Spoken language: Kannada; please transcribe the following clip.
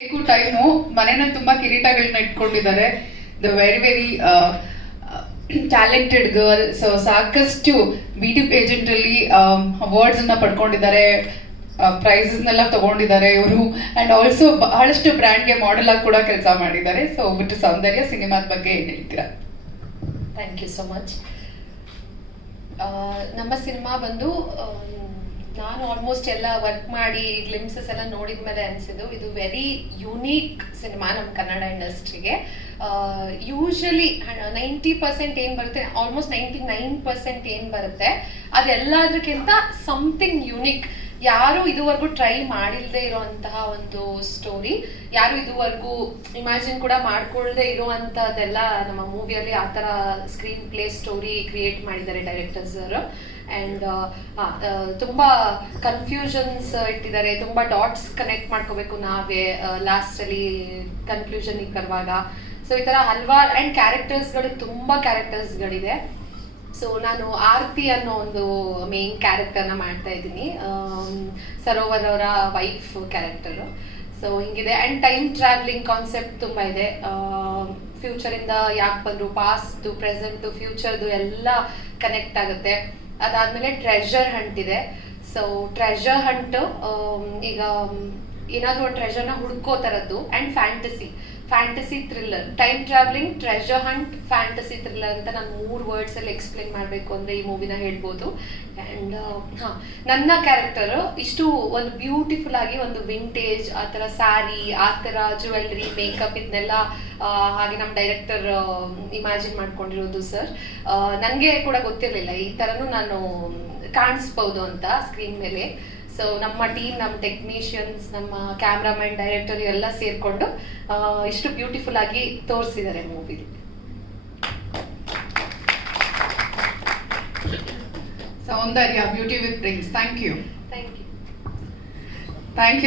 ಟೈಮು ಮನೇನ ತುಂಬಾ ಕಿರೀಟಗಳನ್ನ ಇಟ್ಕೊಂಡಿದ್ದಾರೆ the very very talented girl so ಸಾಕಷ್ಟು ಬ್ಯೂಟಿ ಏಜೆಂಟ್ ಅಲ್ಲಿ ಅವಾರ್ಡ್ಸ್ ಅನ್ನ ಪಡ್ಕೊಂಡಿದ್ದಾರೆ ಪ್ರೈಸಸ್ನೆಲ್ಲ ತಗೊಂಡಿದ್ದಾರೆ ಇವರು. ಅಂಡ್ ಆಲ್ಸೋ ಬಹಳಷ್ಟು ಬ್ರ್ಯಾಂಡ್ಗೆ ಮಾಡೆಲ್ ಆಗಿ ಕೂಡ ಕೆಲಸ ಮಾಡಿದ್ದಾರೆ ಸೊ ಬಿಟ್ಟು ಸೌಂದರ್ಯ ಸಿನಿಮಾದ ಬಗ್ಗೆ ಏನು ಹೇಳ್ತೀರಾ? ಥ್ಯಾಂಕ್ ಯು ಸೊ ಮಚ್ ನಮ್ಮ ಸಿನಿಮಾ ಬಂದು ನಾನು ಆಲ್ಮೋಸ್ಟ್ ಎಲ್ಲ ವರ್ಕ್ ಮಾಡಿ ಗ್ಲಿಮ್ಸಸ್ ಎಲ್ಲ ನೋಡಿದ ಮೇಲೆ ಅನಿಸಿದ್ದು, ಇದು ವೆರಿ ಯುನೀಕ್ ಸಿನಿಮಾ ನಮ್ಮ ಕನ್ನಡ ಇಂಡಸ್ಟ್ರಿಗೆ ಯೂಶಲಿ ನೈಂಟಿ ಪರ್ಸೆಂಟ್ ಏನು ಬರುತ್ತೆ ಆಲ್ಮೋಸ್ಟ್ ನೈಂಟಿ ನೈನ್ ಪರ್ಸೆಂಟ್ ಏನು ಬರುತ್ತೆ ಅದೆಲ್ಲದಕ್ಕಿಂತ ಸಮಥಿಂಗ್ ಯುನೀಕ್ ಯಾರು ಇದುವರೆಗೂ ಟ್ರೈ ಮಾಡಿಲ್ಲದೆ ಇರುವಂತಹ ಒಂದು ಸ್ಟೋರಿ ಯಾರು ಇದುವರೆಗೂ ಇಮ್ಯಾಜಿನ್ ಕೂಡ ಮಾಡ್ಕೊಳ್ಳದೆ ಇರುವಂತದ್ದೆಲ್ಲ ನಮ್ಮ ಮೂವಿಯಲ್ಲಿ ಆ ತರ ಸ್ಕ್ರೀನ್ ಪ್ಲೇ ಸ್ಟೋರಿ ಕ್ರಿಯೇಟ್ ಮಾಡಿದ್ದಾರೆ ಡೈರೆಕ್ಟರ್ಸ್ ಅವರು. ಅಂಡ್ ತುಂಬಾ ಕನ್ಫ್ಯೂಷನ್ಸ್ ಇಟ್ಟಿದ್ದಾರೆ, ತುಂಬಾ ಡಾಟ್ಸ್ ಕನೆಕ್ಟ್ ಮಾಡ್ಕೋಬೇಕು ನಾವೇ ಲಾಸ್ಟಲ್ಲಿ ಕನ್ಕ್ಲೂಷನಿಗೆ ಬರುವಾಗ. ಸೊ ಈ ಥರ ಹಲ್ವಾರು ಆ್ಯಂಡ್ ಕ್ಯಾರೆಕ್ಟರ್ಸ್ಗಳು ಕ್ಯಾರೆಕ್ಟರ್ಸ್ ಕ್ಯಾರೆಕ್ಟರ್ಸ್ಗಳಿದೆ ಸೊ ನಾನು ಆರ್ತಿ ಅನ್ನೋ ಒಂದು ಮೇನ್ ಕ್ಯಾರೆಕ್ಟರ್ನ ಮಾಡ್ತಾ ಇದ್ದೀನಿ. ಸರೋವರ್ ಅವರ ವೈಫ್ ಕ್ಯಾರೆಕ್ಟರು ಸೊ ಹಿಂಗಿದೆ. ಆ್ಯಂಡ್ ಟೈಮ್ ಟ್ರಾವೆಲಿಂಗ್ ಕಾನ್ಸೆಪ್ಟ್ ತುಂಬ ಇದೆ. ಫ್ಯೂಚರಿಂದ ಯಾಕೆ ಬಂದರು ಪಾಸ್ಟು ಪ್ರೆಸೆಂಟು ಫ್ಯೂಚರ್ದು ಎಲ್ಲ ಕನೆಕ್ಟ್ ಆಗುತ್ತೆ. ಅದಾದಮೇಲೆ ಟ್ರೆಷರ್ ಹಂಟ್ ಇದೆ. ಸೊ ಟ್ರೆಷರ್ ಹಂಟು ಈಗ ಏನಾದರೂ ಒಂದು ಟ್ರೆಷರ್ನ ಹುಡ್ಕೋ ತರದ್ದು and fantasy fantasy thriller time travelling treasure hunt fantasy thriller ಅಂತ ನಾನು ಮೂರು ವರ್ಡ್ಸ್ ಅಲ್ಲಿ ಎಕ್ಸ್ಪ್ಲೇನ್ ಮಾಡಬೇಕು ಅಂದ್ರೆ ಈ ಮೂವಿನ ಹೇಳ್ಬೋದು. ಅಂಡ್ ಹಾ. ನನ್ನ ಕ್ಯಾರೆಕ್ಟರ್ ಇಷ್ಟು ಒಂದು ಬ್ಯೂಟಿಫುಲ್ ಆಗಿ ಒಂದು ವಿಂಟೇಜ್ ಆ ಥರ ಸ್ಯಾರಿ ಆ ಥರ ಜ್ಯುವೆಲ್ರಿ ಮೇಕಪ್ ಇದನ್ನೆಲ್ಲ ಹಾಗೆ ನಮ್ಮ ಡೈರೆಕ್ಟರ್ ಇಮ್ಯಾಜಿನ್ ಮಾಡ್ಕೊಂಡಿರೋದು ಸರ್ ನನಗೆ ಕೂಡ ಗೊತ್ತಿರಲಿಲ್ಲ. ಈ ಥರನೂ ನಾನು ಕಾಣಿಸ್ಬೋದು ಅಂತ ಸ್ಕ್ರೀನ್ ಮೇಲೆ. ಸೊ ನಮ್ಮ ಟೀಮ್ ನಮ್ಮ ಟೆಕ್ನಿಷಿಯನ್ಸ್ ನಮ್ಮ ಕ್ಯಾಮ್ರಾಮನ್ ಡೈರೆಕ್ಟರ್ ಎಲ್ಲ ಸೇರಿಕೊಂಡು ಇಷ್ಟು ಬ್ಯೂಟಿಫುಲ್ ಆಗಿ ತೋರಿಸಿದ್ದಾರೆ ಮೂವಿಲಿ ಸೌಂದರ್ಯ beauty with prince thank you thank you thank you